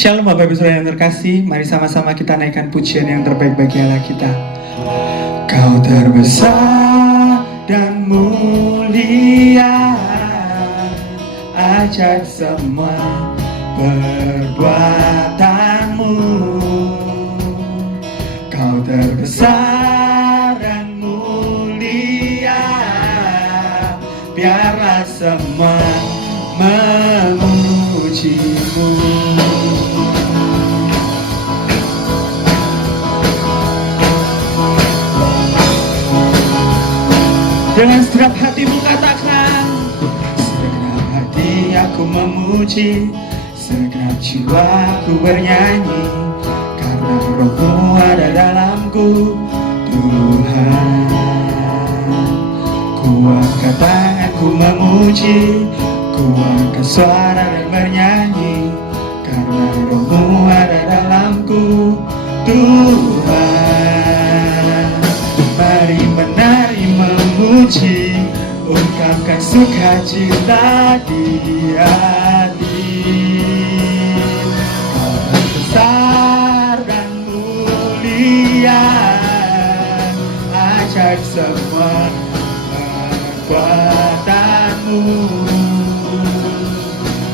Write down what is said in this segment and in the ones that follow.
Shalom Bapak Ibu Saudara yang terkasih, mari sama-sama kita naikkan pujian yang terbaik bagi Allah kita. Kau terbesar dan mulia, ajak semua perbuatanmu. Kau terbesar dan mulia, biarlah semua memujimu. Dengan segenap hatimu katakan, segenap hati aku memuji, segenap jiwaku bernyanyi, karena Roh-Mu ada dalamku, Tuhan. Kuangkat tanganku memuji, kuangkat suara dan bernyanyi, karena Roh-Mu ada dalamku, Tuhan. Mari menari memuji, ungkapkan sukacita di hati. Kau besar dan mulia, ajak semua kekuatanmu.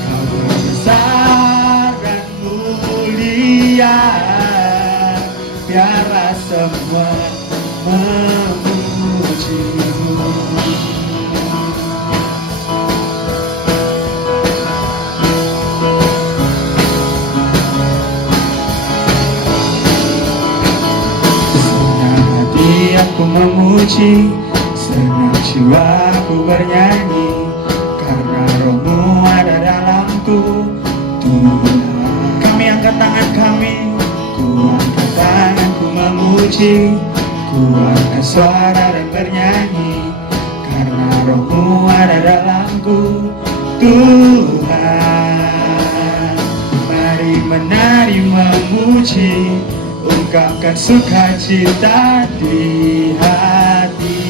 Kau besar dan mulia, biarlah semua memujimu. Senang hati aku memuji, senang jiwaku bernyanyi, karena Roh-Mu ada dalamku, Tuhan. Kami angkat tangan kami, ku angkat tanganku memuji, kuangkat suara dan bernyanyi, karena Roh-Mu ada dalamku, Tuhan. Mari menari memuji, ungkapkan sukacita di hati.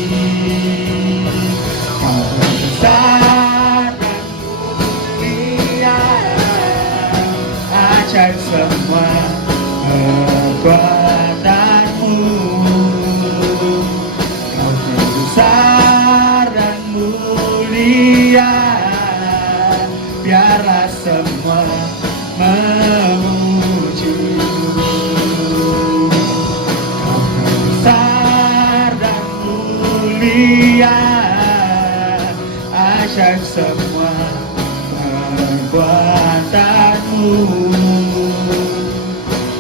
Kau besar dan mulia, ajak semua kekuatanmu. Kau besar dan mulia, biarlah semua memujimu. Kau besar dan mulia, ajak semua perbuatanmu.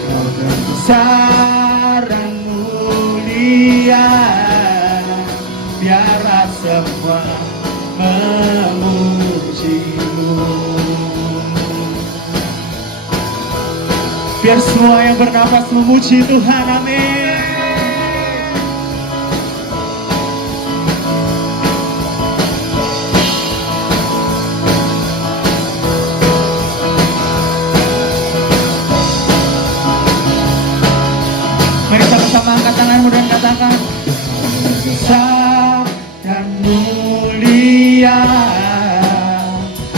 Kau besar dan mulia, biarlah semua memujimu. Biar semua yang bernafas memuji Tuhan, amin. Mari sama-sama angkat tanganmu dan katakan, besar dan mulia,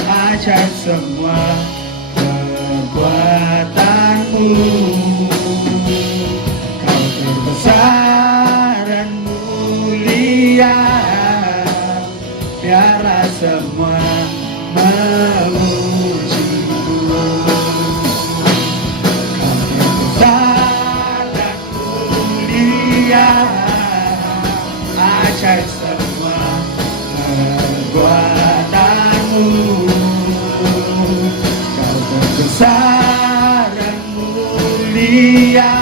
ajak semua perbuatanmu. Kau terbesar dan mulia, biarlah semua memujimu. Kau terbesar dan mulia, ajak semua perbuatanmu. Kau terbesar dan mulia,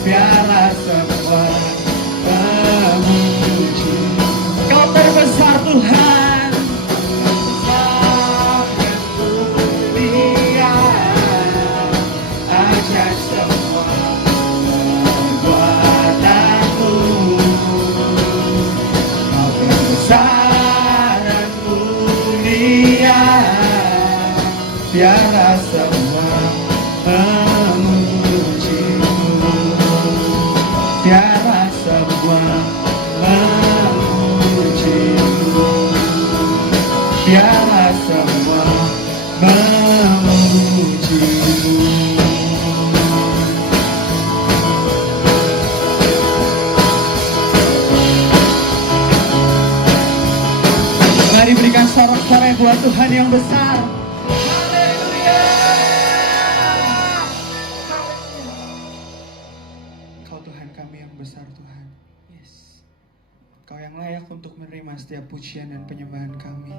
biarlah semua memujimu. Kau terbesar Tuhan, terbesar dan mulia, ajak semua perbuatanmu. Kau terbesar dan mulia, biarlah semua memujimu. Biarlah semua memujimu. Biarlah semua memujimu. sorak-sorai buat Tuhan yang besar. Haleluya. Kau Tuhan kami yang besar Tuhan. Yes. Kau yang layak untuk menerima setiap pujian dan penyembahan kami.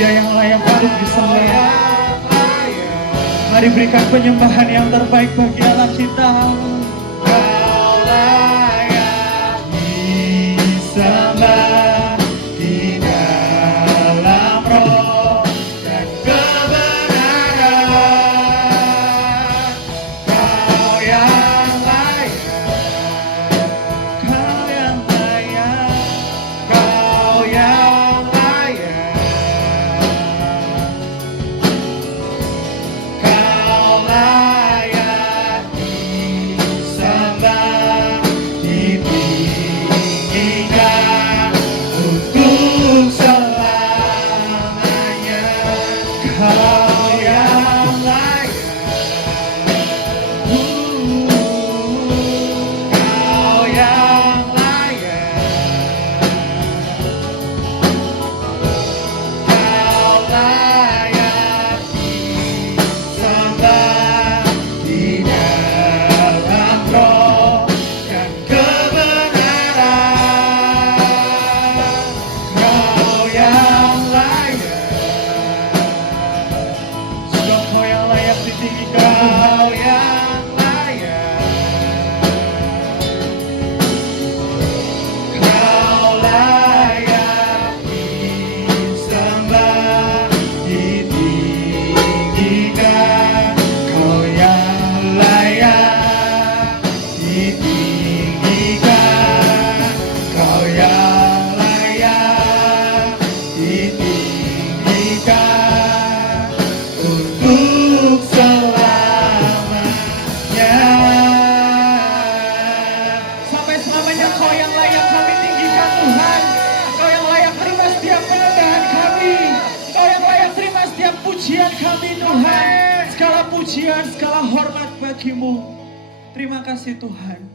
Dia yang layak untuk disembah. Mari berikan penyembahan yang terbaik bagi Allah kita. Kau layak disembah di dalam roh dan kebenaran. Kau yang layak, Kau yang layak, Kau yang layak. Kau layak disembah, ditinggikan untuk selamanya. Kau yang layak, Kau yang layak, Kau layak disembah di dalam roh dan kebenaran. Kau yang layak, sebab Kau yang layak ditinggikan. Kau yang layak, Kau layak disembah, ditinggikan. Kau yang layak ditinggikan. Kau yang layak ditinggikan untuk selamanya. Sampai selamanya Kau yang layak kami tinggikan, Tuhan. Kau yang layak terima setiap penyembahan kami. Kau yang layak terima setiap pujian kami, Tuhan. Segala pujian, segala hormat bagi-Mu. Terima kasih, Tuhan.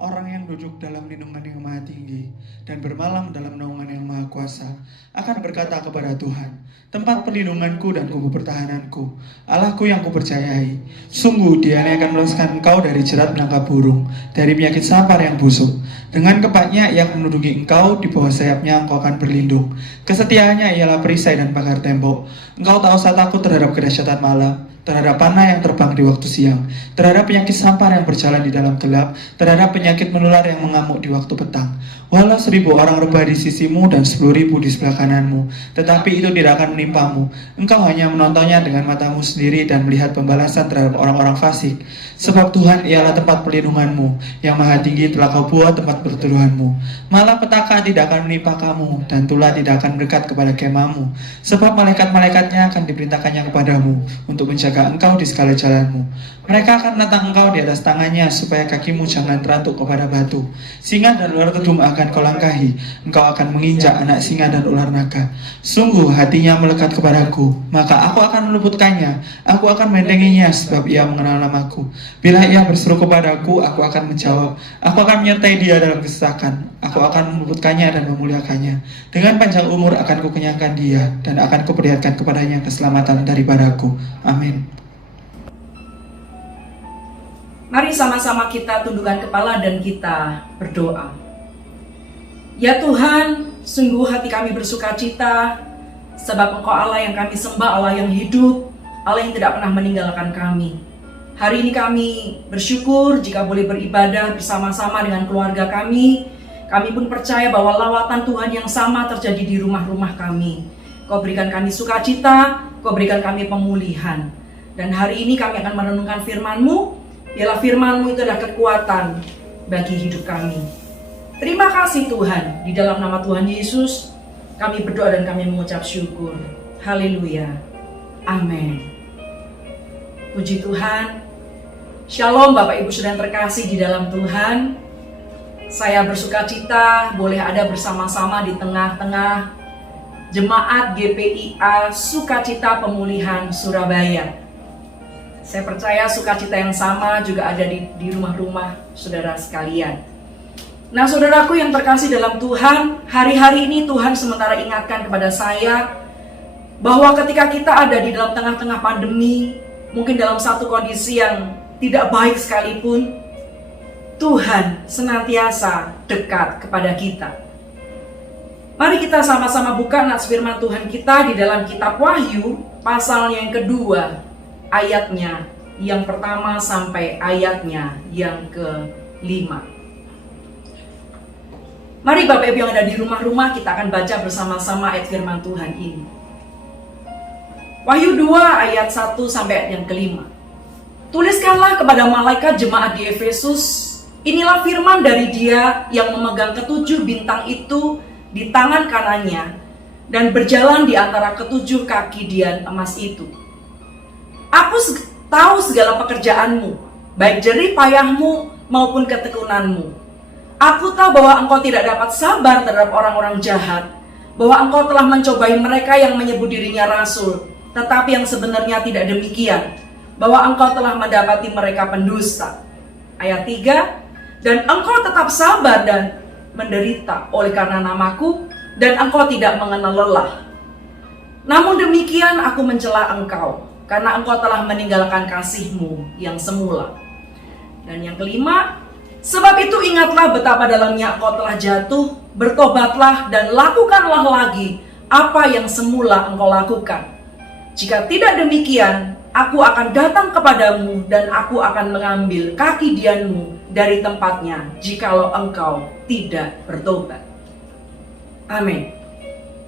Orang yang duduk dalam lindungan yang maha tinggi dan bermalam dalam naungan yang maha kuasa akan berkata kepada Tuhan, tempat perlindunganku dan kubu pertahananku, Allahku yang kupercayai. Sungguh Dia yang akan melepaskan engkau dari jerat penangkap burung, dari penyakit sampar yang busuk. Dengan kepaknya Ia akan menudungi engkau, di bawah sayapnya engkau akan berlindung. Kesetiaannya ialah perisai dan pagar tembok. Engkau tak usah takut terhadap kedahsyatan malam, terhadap panah yang terbang di waktu siang, terhadap penyakit sampar yang berjalan di dalam gelap, terhadap penyakit menular yang mengamuk di waktu petang. Walau 1000 orang rebah di sisimu dan 10.000 di sebelah kananmu, tetapi itu tidak akan menimpamu. Engkau hanya menontonnya dengan matamu sendiri dan melihat pembalasan terhadap orang-orang fasik. Sebab Tuhan ialah tempat perlindunganmu, yang maha tinggi telah Kau buat tempat berteduhanmu. Malapetaka tidak akan menimpa kamu, dan tulah tidak akan mendekat kepada kemahmu. Sebab malaikat-malaikatnya akan diperintahkannya kepadamu untuk menjaga engkau di segala jalanmu. Mereka akan menatang engkau di atas tangannya, supaya kakimu jangan terantuk kepada batu. Singa dan ular kedung akan kau langkahi, engkau akan menginjak anak singa dan ular naga. Sungguh hatinya melekat kepadaku, maka aku akan meluputkannya. Aku akan mendenginya, sebab ia mengenal namaku. Bila ia berseru kepadaku, aku akan menjawab. Aku akan menyertai dia dalam kesesakan. Aku akan meluputkannya dan memuliakannya. Dengan panjang umur akan kukenyangkan dia, dan akan kuperlihatkan kepadanya keselamatan daripadaku. Amin. Mari sama-sama kita tundukkan kepala dan kita berdoa. Ya Tuhan, sungguh hati kami bersuka cita, sebab Engkau Allah yang kami sembah, Allah yang hidup, Allah yang tidak pernah meninggalkan kami. Hari ini kami bersyukur jika boleh beribadah bersama-sama dengan keluarga kami. Kami pun percaya bahwa lawatan Tuhan yang sama terjadi di rumah-rumah kami. Kau berikan kami sukacita, Kau berikan kami pemulihan. Dan hari ini kami akan merenungkan firman-Mu. Biarlah firman-Mu itu adalah kekuatan bagi hidup kami. Terima kasih Tuhan, di dalam nama Tuhan Yesus kami berdoa dan kami mengucap syukur. Haleluya. Amin. Puji Tuhan. Shalom Bapak Ibu Saudara yang terkasih di dalam Tuhan. Saya bersuka cita boleh ada bersama-sama di tengah-tengah Jemaat GPIA Sukacita Pemulihan Surabaya. Saya percaya sukacita yang sama juga ada di rumah-rumah saudara sekalian. Nah saudaraku yang terkasih dalam Tuhan, hari-hari ini Tuhan sementara ingatkan kepada saya bahwa ketika kita ada di dalam tengah-tengah pandemi, mungkin dalam satu kondisi yang tidak baik sekalipun, Tuhan senantiasa dekat kepada kita. Mari kita sama-sama buka nats firman Tuhan kita di dalam kitab Wahyu, pasal yang kedua, ayatnya yang pertama sampai ayatnya yang kelima. Mari Bapak Ibu yang ada di rumah-rumah, kita akan baca bersama-sama ayat firman Tuhan ini. Wahyu 2 ayat 1 sampai ayat yang kelima. Tuliskanlah kepada malaikat jemaat di Efesus, inilah firman dari Dia yang memegang ketujuh bintang itu di tangan kanannya dan berjalan di antara ketujuh kaki dian emas itu. Aku tahu segala pekerjaanmu, baik jerih payahmu maupun ketekunanmu. Aku tahu bahwa engkau tidak dapat sabar terhadap orang-orang jahat, bahwa engkau telah mencobai mereka yang menyebut dirinya rasul, tetapi yang sebenarnya tidak demikian, bahwa engkau telah mendapati mereka pendusta. Ayat 3, dan engkau tetap sabar dan menderita oleh karena namaku, dan engkau tidak mengenal lelah. Namun demikian aku mencela engkau, karena engkau telah meninggalkan kasihmu yang semula. Dan yang kelima, sebab itu ingatlah betapa dalamnya engkau telah jatuh, bertobatlah dan lakukanlah lagi apa yang semula engkau lakukan. Jika tidak demikian, aku akan datang kepadamu dan aku akan mengambil kaki dianmu dari tempatnya jikalau engkau tidak bertobat. Amin.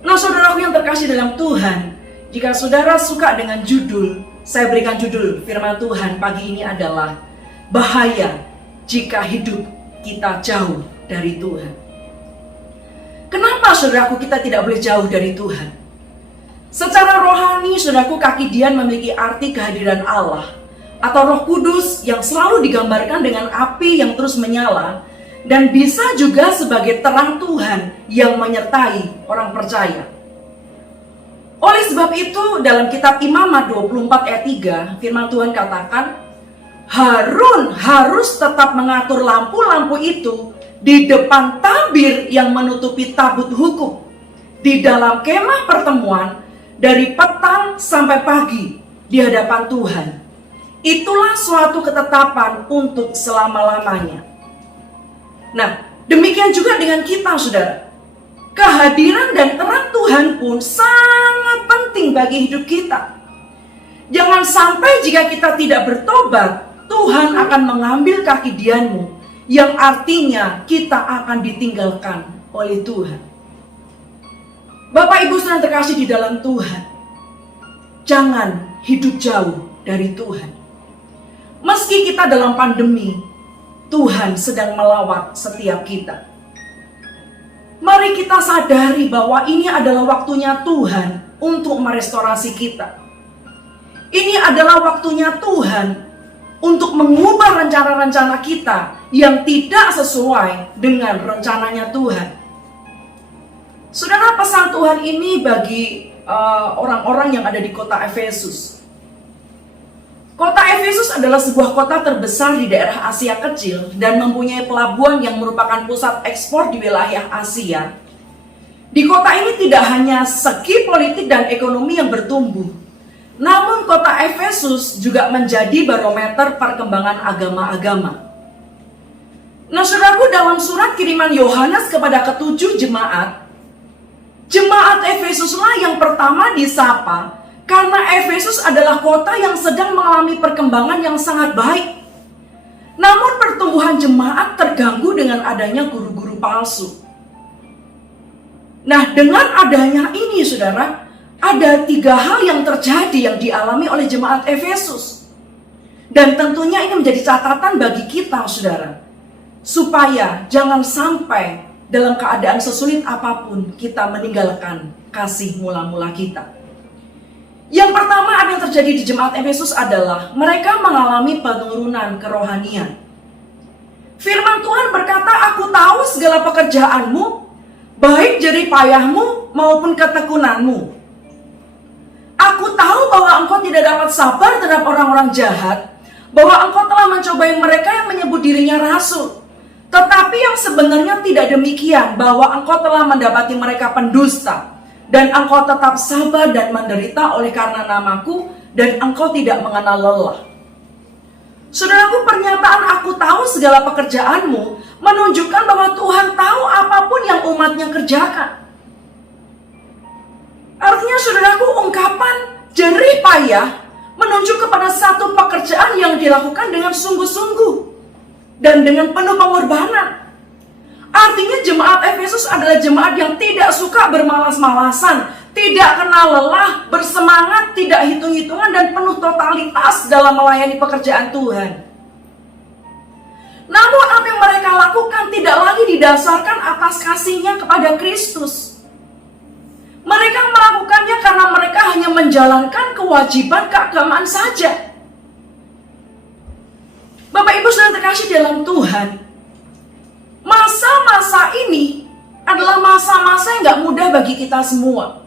Nah, saudaraku yang terkasih dalam Tuhan, jika saudara suka dengan judul, saya berikan judul firman Tuhan pagi ini adalah bahaya jika hidup kita jauh dari Tuhan. Kenapa saudaraku kita tidak boleh jauh dari Tuhan? Secara rohani, saudaraku, kaki dian memiliki arti kehadiran Allah atau Roh Kudus yang selalu digambarkan dengan api yang terus menyala, dan bisa juga sebagai terang Tuhan yang menyertai orang percaya. Oleh sebab itu, dalam kitab Imamat 24 ayat 3, firman Tuhan katakan, Harun harus tetap mengatur lampu-lampu itu di depan tabir yang menutupi tabut hukum, di dalam kemah pertemuan, dari petang sampai pagi di hadapan Tuhan. Itulah suatu ketetapan untuk selama-lamanya. Nah, demikian juga dengan kita, saudara. Kehadiran dan terang Tuhan pun sangat penting bagi hidup kita. Jangan sampai jika kita tidak bertobat, Tuhan akan mengambil kaki dianmu, yang artinya kita akan ditinggalkan oleh Tuhan. Bapak Ibu saudara terkasih di dalam Tuhan, jangan hidup jauh dari Tuhan. Meski kita dalam pandemi, Tuhan sedang melawat setiap kita. Mari kita sadari bahwa ini adalah waktunya Tuhan untuk merestorasi kita. Ini adalah waktunya Tuhan untuk mengubah rencana-rencana kita yang tidak sesuai dengan rencananya Tuhan. Saudara, pesan Tuhan ini bagi orang-orang yang ada di kota Efesus. Kota Efesus adalah sebuah kota terbesar di daerah Asia Kecil dan mempunyai pelabuhan yang merupakan pusat ekspor di wilayah Asia. Di kota ini tidak hanya segi politik dan ekonomi yang bertumbuh, namun kota Efesus juga menjadi barometer perkembangan agama-agama. Nah, saudaraku, dalam surat kiriman Yohanes kepada ketujuh jemaat Efesuslah yang pertama disapa, karena Efesus adalah kota yang sedang mengalami perkembangan yang sangat baik. Namun pertumbuhan jemaat terganggu dengan adanya guru-guru palsu. Nah, dengan adanya ini, saudara, ada 3 hal yang terjadi yang dialami oleh jemaat Efesus. Dan tentunya ini menjadi catatan bagi kita, saudara, supaya jangan sampai dalam keadaan sesulit apapun kita meninggalkan kasih mula-mula kita. Yang pertama, apa yang terjadi di jemaat Efesus adalah mereka mengalami penurunan kerohanian. Firman Tuhan berkata, aku tahu segala pekerjaanmu, baik jerih payahmu maupun ketekunanmu. Aku tahu bahwa engkau tidak dapat sabar terhadap orang-orang jahat, bahwa engkau telah mencobai mereka yang menyebut dirinya rasul. Tetapi yang sebenarnya tidak demikian, bahwa engkau telah mendapati mereka pendusta, dan engkau tetap sabar dan menderita oleh karena namaku, dan engkau tidak mengenal lelah. Saudaraku, pernyataan aku tahu segala pekerjaanmu menunjukkan bahwa Tuhan tahu apapun yang umatnya kerjakan. Artinya saudaraku, ungkapan jerih payah menunjuk kepada satu pekerjaan yang dilakukan dengan sungguh-sungguh dan dengan penuh pengorbanan. Artinya jemaat Efesus adalah jemaat yang tidak suka bermalas-malasan, tidak kenal lelah, bersemangat, tidak hitung-hitungan, dan penuh totalitas dalam melayani pekerjaan Tuhan. Namun apa yang mereka lakukan tidak lagi didasarkan atas kasihnya kepada Kristus. Mereka melakukannya karena mereka hanya menjalankan kewajiban keagamaan saja. Bapak Ibu saudara terkasih dalam Tuhan, masa-masa ini adalah masa-masa yang gak mudah bagi kita semua.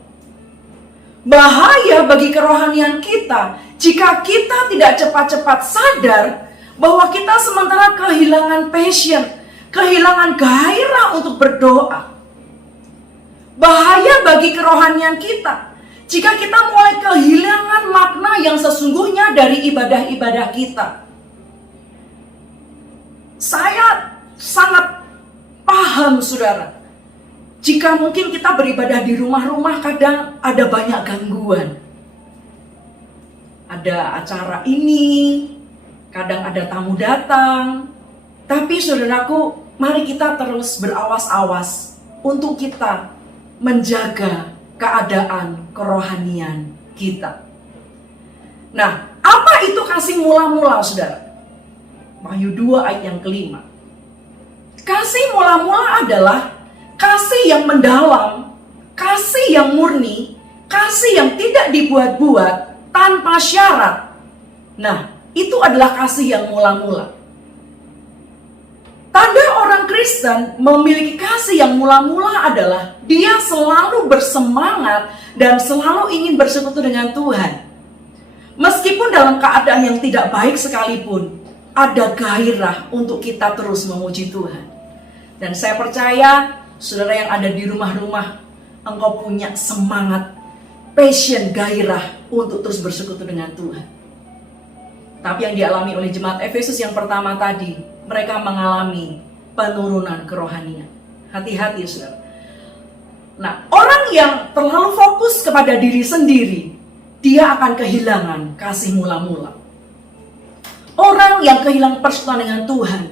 Bahaya bagi kerohanian kita jika kita tidak cepat-cepat sadar bahwa kita sementara kehilangan passion, kehilangan gairah untuk berdoa. Bahaya bagi kerohanian kita jika kita mulai kehilangan makna yang sesungguhnya dari ibadah-ibadah kita. Saya sangat paham saudara, jika mungkin kita beribadah di rumah-rumah kadang ada banyak gangguan. Ada acara ini, kadang ada tamu datang. Tapi saudaraku, mari kita terus berawas-awas untuk kita menjaga keadaan kerohanian kita. Nah, apa itu kasih mula-mula saudara? Wahyu 2 ayat yang kelima. Kasih mula-mula adalah kasih yang mendalam, kasih yang murni, kasih yang tidak dibuat-buat, tanpa syarat. Nah, itu adalah kasih yang mula-mula. Tanda orang Kristen memiliki kasih yang mula-mula adalah dia selalu bersemangat dan selalu ingin bersekutu dengan Tuhan. Meskipun dalam keadaan yang tidak baik sekalipun, ada gairah untuk kita terus memuji Tuhan. Dan saya percaya, saudara yang ada di rumah-rumah, engkau punya semangat, passion, gairah untuk terus bersekutu dengan Tuhan. Tapi yang dialami oleh jemaat Efesus yang pertama tadi, mereka mengalami penurunan kerohanian. Hati-hati saudara. Nah, orang yang terlalu fokus kepada diri sendiri, dia akan kehilangan kasih mula-mula. Orang yang kehilangan persekutuan dengan Tuhan,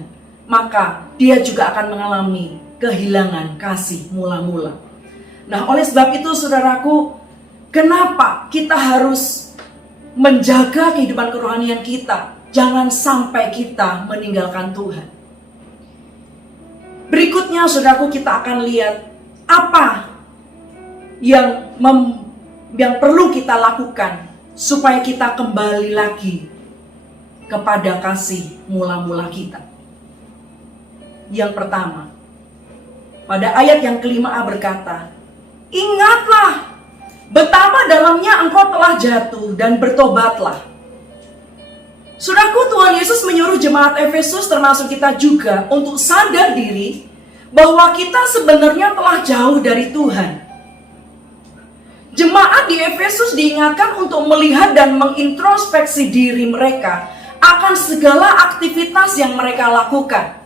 maka dia juga akan mengalami kehilangan kasih mula-mula. Nah, oleh sebab itu saudaraku, kenapa kita harus menjaga kehidupan kerohanian kita? Jangan sampai kita meninggalkan Tuhan. Berikutnya saudaraku, kita akan lihat apa yang perlu kita lakukan supaya kita kembali lagi kepada kasih mula-mula kita. Yang pertama, pada ayat yang kelima berkata, ingatlah betapa dalamnya engkau telah jatuh dan bertobatlah. Saudaraku, Tuhan Yesus menyuruh jemaat Efesus termasuk kita juga untuk sadar diri bahwa kita sebenarnya telah jauh dari Tuhan. Jemaat di Efesus diingatkan untuk melihat dan mengintrospeksi diri mereka akan segala aktivitas yang mereka lakukan.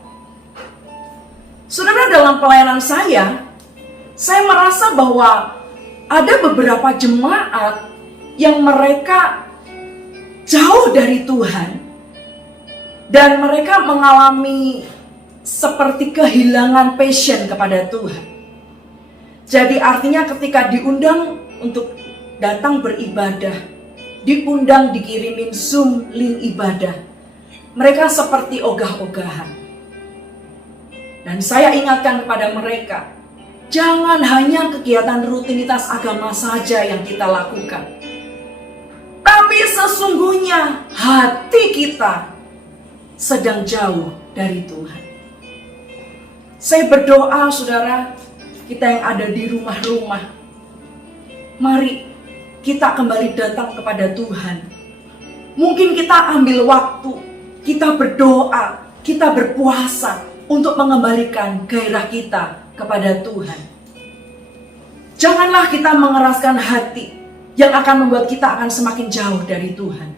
Saudara, dalam pelayanan saya merasa bahwa ada beberapa jemaat yang mereka jauh dari Tuhan dan mereka mengalami seperti kehilangan passion kepada Tuhan. Jadi artinya ketika diundang untuk datang beribadah, diundang dikirimin Zoom link ibadah, mereka seperti ogah-ogahan. Dan saya ingatkan kepada mereka, jangan hanya kegiatan rutinitas agama saja yang kita lakukan, tapi sesungguhnya hati kita sedang jauh dari Tuhan. Saya berdoa saudara, kita yang ada di rumah-rumah, mari kita kembali datang kepada Tuhan. Mungkin kita ambil waktu, kita berdoa, kita berpuasa untuk mengembalikan gairah kita kepada Tuhan. Janganlah kita mengeraskan hati yang akan membuat kita akan semakin jauh dari Tuhan.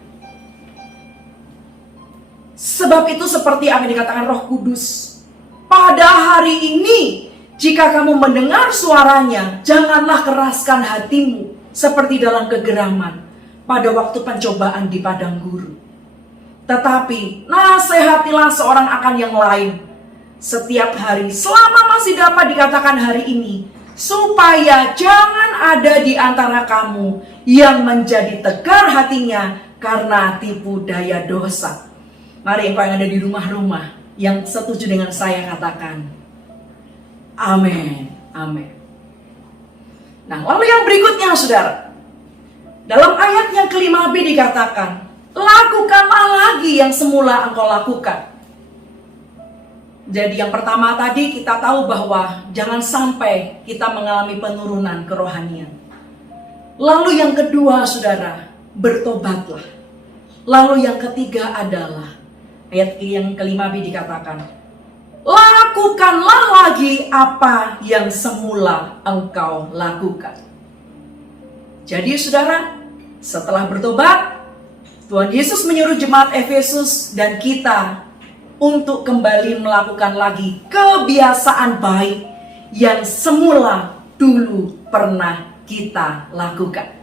Sebab itu seperti apa yang dikatakan Roh Kudus, pada hari ini jika kamu mendengar suaranya, janganlah keraskan hatimu seperti dalam kegeraman pada waktu pencobaan di padang gurun. Tetapi nasihatilah seorang akan yang lain setiap hari selama masih dapat dikatakan hari ini, supaya jangan ada di antara kamu yang menjadi tegar hatinya karena tipu daya dosa. Mari engkau yang ada di rumah-rumah yang setuju dengan saya katakan amin, amin. Nah, lalu yang berikutnya saudara, dalam ayat yang ke-5b dikatakan, lakukanlah lagi yang semula engkau lakukan. Jadi yang pertama tadi kita tahu bahwa jangan sampai kita mengalami penurunan kerohanian. Lalu yang kedua saudara, bertobatlah. Lalu yang ketiga adalah ayat yang ke-5b dikatakan, lakukanlah lagi apa yang semula engkau lakukan. Jadi saudara, setelah bertobat, Tuhan Yesus menyuruh jemaat Efesus dan kita untuk kembali melakukan lagi kebiasaan baik yang semula dulu pernah kita lakukan.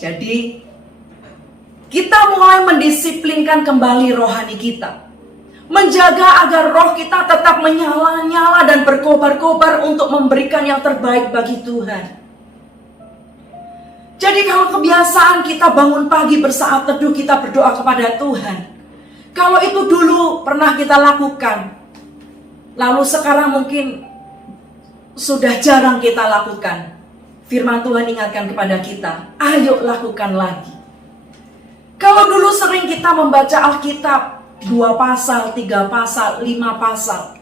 Jadi, kita mulai mendisiplinkan kembali rohani kita. Menjaga agar roh kita tetap menyala-nyala dan berkobar-kobar untuk memberikan yang terbaik bagi Tuhan. Jadi kalau kebiasaan kita bangun pagi bersaat teduh kita berdoa kepada Tuhan, kalau itu dulu pernah kita lakukan, lalu sekarang mungkin sudah jarang kita lakukan, firman Tuhan ingatkan kepada kita, ayo lakukan lagi. Kalau dulu sering kita membaca Alkitab 2 pasal, 3 pasal, 5 pasal,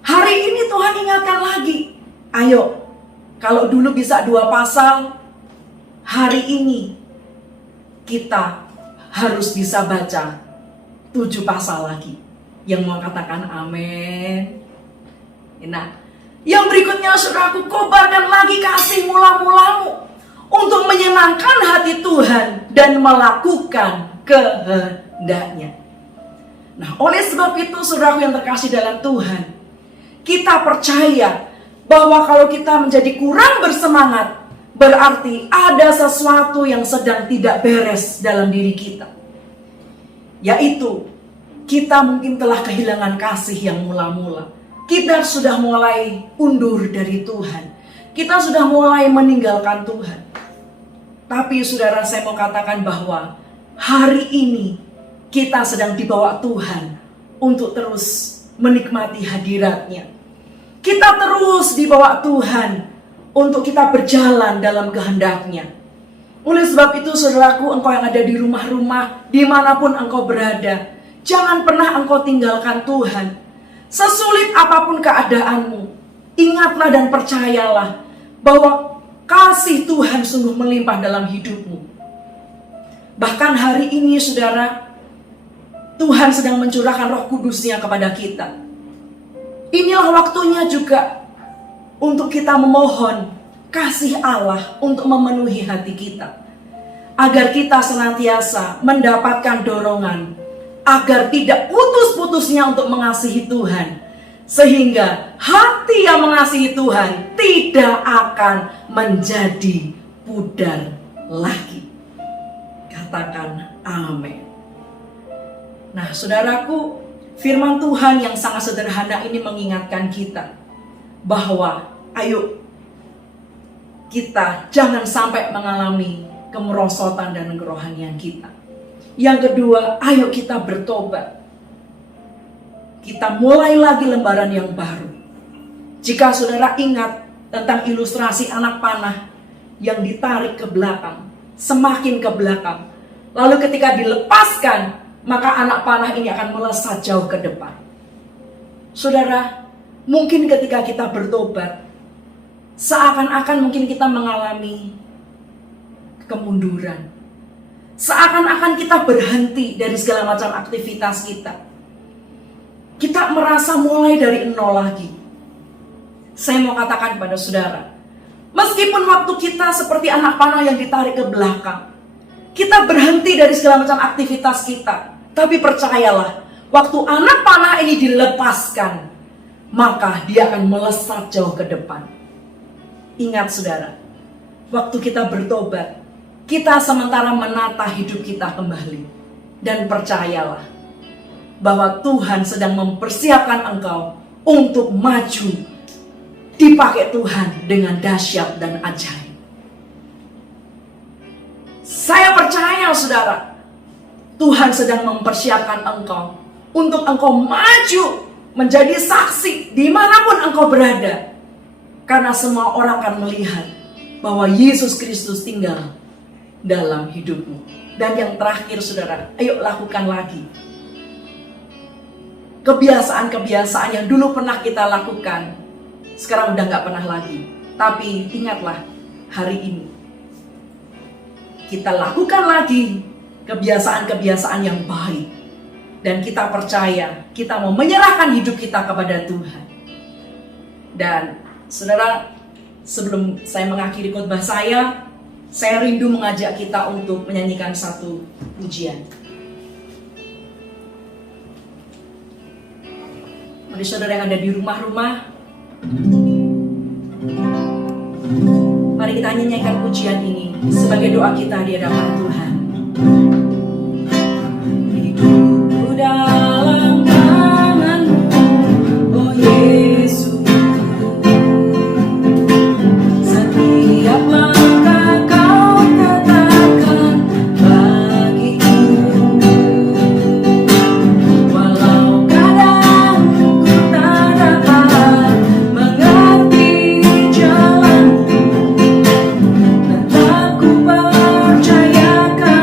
hari ini Tuhan ingatkan lagi, ayo, kalau dulu bisa 2 pasal, hari ini kita harus bisa baca 7 pasal lagi. Yang mau katakan amin. Nah, yang berikutnya saudaraku, kobarkan lagi kasih mula-mulamu untuk menyenangkan hati Tuhan dan melakukan kehendaknya. Nah, oleh sebab itu saudaraku yang terkasih dalam Tuhan, kita percaya bahwa kalau kita menjadi kurang bersemangat, berarti ada sesuatu yang sedang tidak beres dalam diri kita. Yaitu, kita mungkin telah kehilangan kasih yang mula-mula. Kita sudah mulai undur dari Tuhan. Kita sudah mulai meninggalkan Tuhan. Tapi saudara, saya mau katakan bahwa hari ini kita sedang dibawa Tuhan untuk terus menikmati hadirat-Nya. Kita terus dibawa Tuhan untuk kita berjalan dalam kehendak-Nya. Oleh sebab itu saudaraku, engkau yang ada di rumah-rumah, dimanapun engkau berada, jangan pernah engkau tinggalkan Tuhan. Sesulit apapun keadaanmu, ingatlah dan percayalah bahwa kasih Tuhan sungguh melimpah dalam hidupmu. Bahkan hari ini saudara, Tuhan sedang mencurahkan Roh Kudus-Nya kepada kita. Inilah waktunya juga untuk kita memohon kasih Allah untuk memenuhi hati kita. Agar kita senantiasa mendapatkan dorongan, agar tidak putus-putusnya untuk mengasihi Tuhan. Sehingga hati yang mengasihi Tuhan tidak akan menjadi pudar lagi. Katakan amin. Nah saudaraku, firman Tuhan yang sangat sederhana ini mengingatkan kita bahwa ayo kita jangan sampai mengalami kemerosotan dan kerohanian kita. Yang kedua, ayo kita bertobat. Kita mulai lagi lembaran yang baru. Jika saudara ingat tentang ilustrasi anak panah yang ditarik ke belakang, semakin ke belakang, lalu ketika dilepaskan, maka anak panah ini akan melesat jauh ke depan. Saudara, mungkin ketika kita bertobat, seakan-akan mungkin kita mengalami kemunduran. Seakan-akan kita berhenti dari segala macam aktivitas kita. Kita merasa mulai dari nol lagi. Saya mau katakan kepada saudara, meskipun waktu kita seperti anak panah yang ditarik ke belakang, kita berhenti dari segala macam aktivitas kita. Tapi percayalah, waktu anak panah ini dilepaskan, maka dia akan melesat jauh ke depan. Ingat saudara, waktu kita bertobat, kita sementara menata hidup kita kembali. Dan percayalah bahwa Tuhan sedang mempersiapkan engkau untuk maju, dipakai Tuhan dengan dahsyat dan ajaib. Saya percaya saudara, Tuhan sedang mempersiapkan engkau untuk engkau maju menjadi saksi dimanapun engkau berada. Karena semua orang akan melihat bahwa Yesus Kristus tinggal dalam hidupmu. Dan yang terakhir saudara, ayo lakukan lagi kebiasaan-kebiasaan yang dulu pernah kita lakukan, sekarang udah gak pernah lagi. Tapi ingatlah, hari ini kita lakukan lagi kebiasaan-kebiasaan yang baik. Dan kita percaya, kita mau menyerahkan hidup kita kepada Tuhan. Dan saudara, sebelum saya mengakhiri khotbah saya rindu mengajak kita untuk menyanyikan satu pujian. Mari saudara yang ada di rumah-rumah, mari kita nyanyikan pujian ini sebagai doa kita di hadapan Tuhan. Hidupku dalam tangan-Mu, oh Yesus. Setiap langkah Kau katakan bagiku, walau kadang ku tak dapat mengerti jalan-Mu, tetap ku percayakan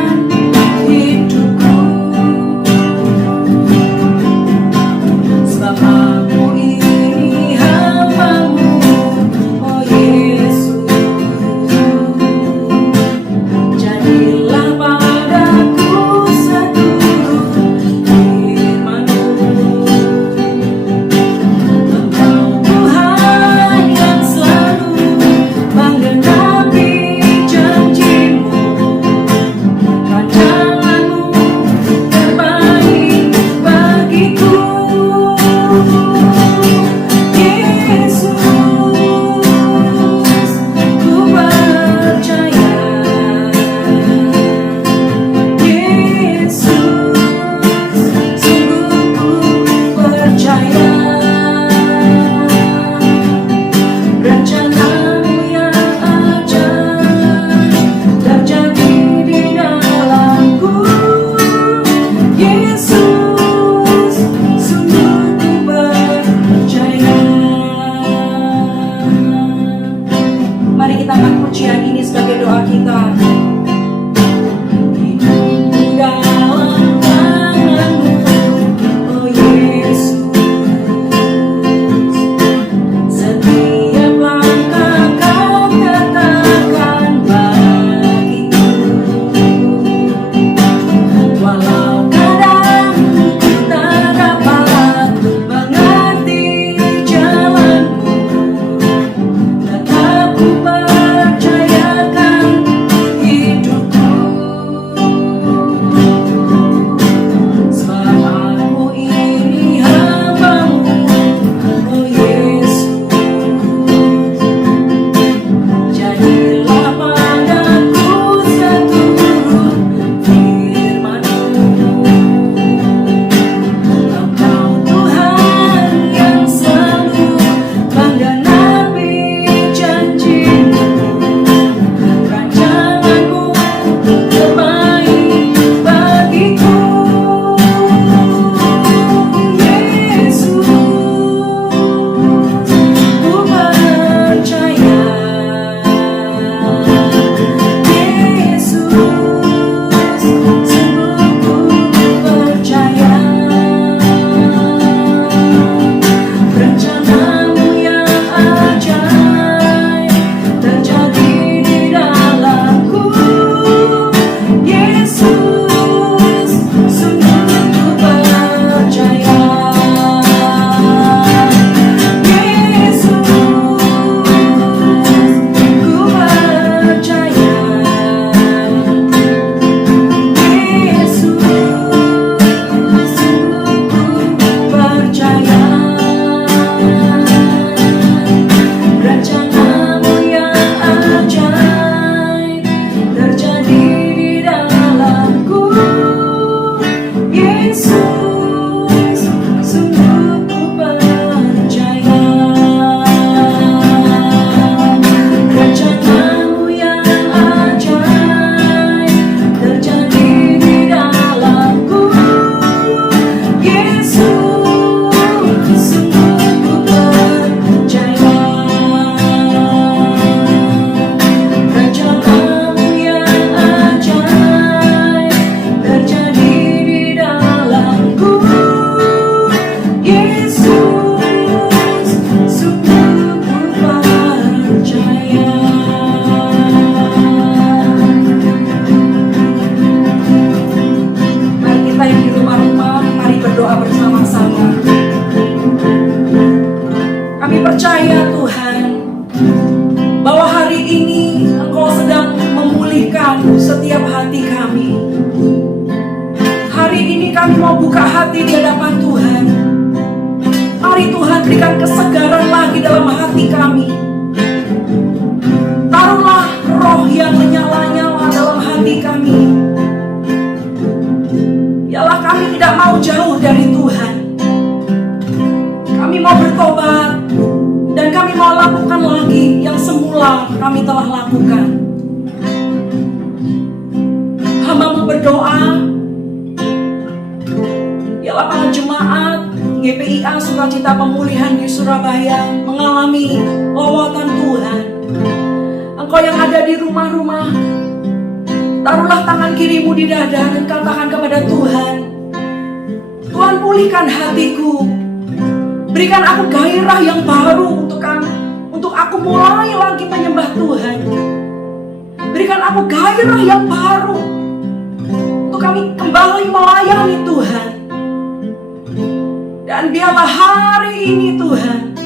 percaya Tuhan bahwa hari ini Engkau sedang memulihkan setiap hati kami. Hari ini kami mau buka hati di hadapan Tuhan. Mari Tuhan berikan kesegaran lagi dalam hati kami. Taruhlah roh yang menyala-nyala dalam hati kami. Biarlah kami tidak mau jauh dari Tuhan. Kami mau bertobat dan kami mau lakukan lagi yang semula kami telah lakukan. Hamba-Mu berdoa, biarlah para jemaat GPIA Sukacita Pemulihan di Surabaya mengalami lawatan Tuhan. Engkau yang ada di rumah-rumah, taruhlah tangan kirimu di dada dan katakan kepada Tuhan, Tuhan pulihkan hatiku. Berikan aku gairah yang baru untuk aku mulai lagi menyembah Tuhan. Berikan aku gairah yang baru untuk kami kembali melayani Tuhan. Dan biarlah hari ini Tuhan,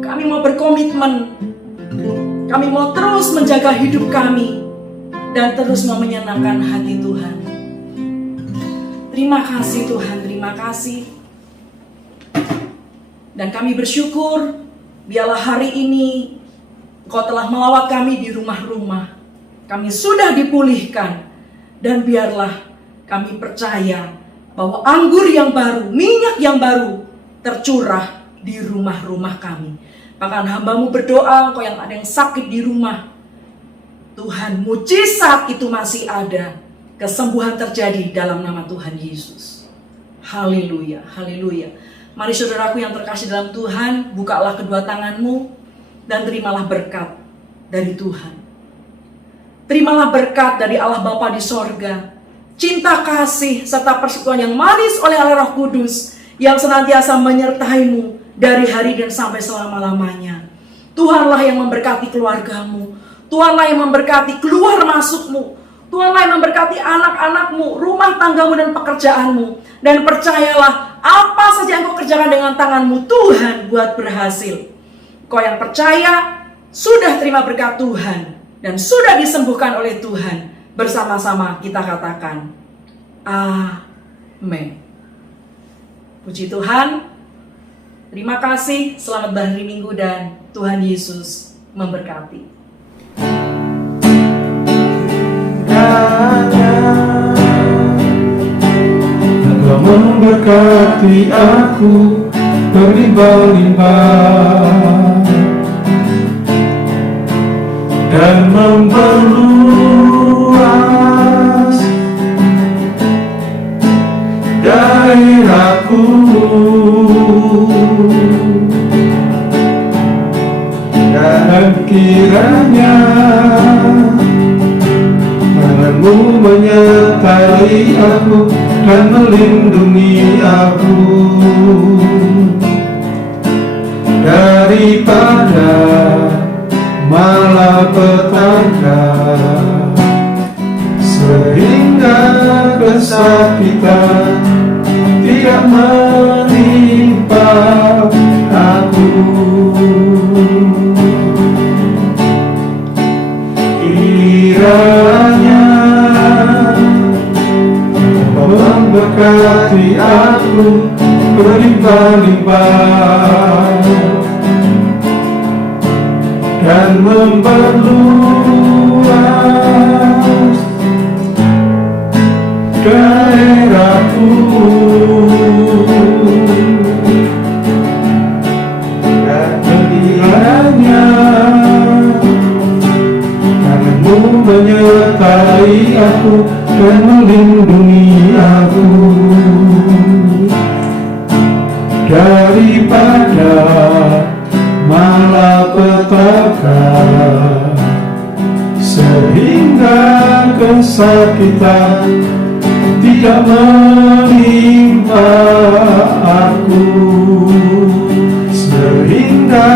kami mau berkomitmen, kami mau terus menjaga hidup kami dan terus mau menyenangkan hati Tuhan. Terima kasih Tuhan, terima kasih. Dan kami bersyukur, biarlah hari ini Engkau telah melawat kami di rumah-rumah. Kami sudah dipulihkan. Dan biarlah kami percaya bahwa anggur yang baru, minyak yang baru tercurah di rumah-rumah kami. Bahkan hamba-Mu berdoa, Engkau yang ada yang sakit di rumah, Tuhan, mujizat itu masih ada. Kesembuhan terjadi dalam nama Tuhan Yesus. Haleluya, haleluya. Mari saudaraku yang terkasih dalam Tuhan, bukalah kedua tanganmu dan terimalah berkat dari Tuhan. Terimalah berkat dari Allah Bapa di sorga. Cinta kasih serta persekutuan yang manis oleh Allah Roh Kudus yang senantiasa menyertaimu dari hari dan sampai selama-lamanya. Tuhanlah yang memberkati keluargamu. Tuhanlah yang memberkati keluar masukmu. Tuhanlah yang memberkati anak-anakmu, rumah tanggamu dan pekerjaanmu. Dan percayalah, apa saja yang kau kerjakan dengan tanganmu, Tuhan buat berhasil. Kau yang percaya, sudah terima berkat Tuhan dan sudah disembuhkan oleh Tuhan. Bersama-sama kita katakan, amin. Puji Tuhan. Terima kasih, selamat berhari Minggu dan Tuhan Yesus memberkati. Engkau memberkati aku berlimpah-limpah dan memperluas daerahku, dan kiranya tangan-Mu menyertai aku dan melindungi aku daripada malapetaka, sehingga kesakitan tidak menimpa aku. Kiranya memberkati aku berlimpah-limpah dan memperluas daerahku, dan kiranya tangan-Mu menyertai aku dan melindungi aku daripada malapetaka, sehingga kesakitan tidak menimpa aku, sehingga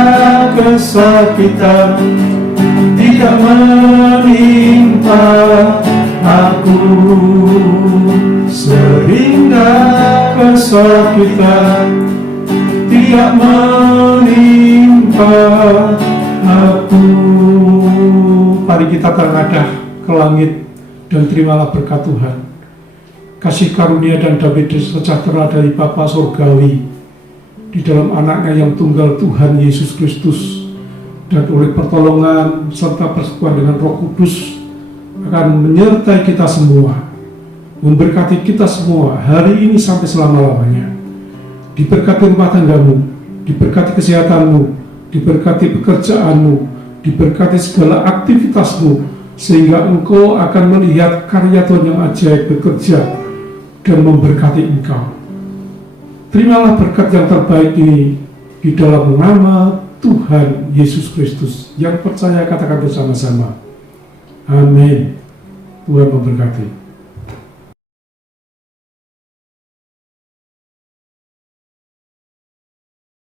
kesakitan tidak menimpa aku, sehingga kesakitan tidak menimpa aku. Mari kita tengadah ke langit dan terimalah berkat Tuhan. Kasih karunia dan damai sejahtera dari Bapa Surgawi di dalam anaknya yang tunggal Tuhan Yesus Kristus, dan oleh pertolongan serta persekutuan dengan Roh Kudus akan menyertai kita semua, memberkati kita semua hari ini sampai selama-lamanya. Diberkati rumah tanggamu, diberkati kesehatanmu, diberkati pekerjaanmu, diberkati segala aktivitasmu, sehingga engkau akan melihat karya Tuhan yang ajaib bekerja dan memberkati engkau. Terimalah berkat yang terbaik ini di dalam nama Tuhan Yesus Kristus. Yang percaya katakan bersama-sama, amin. Tuhan memberkati.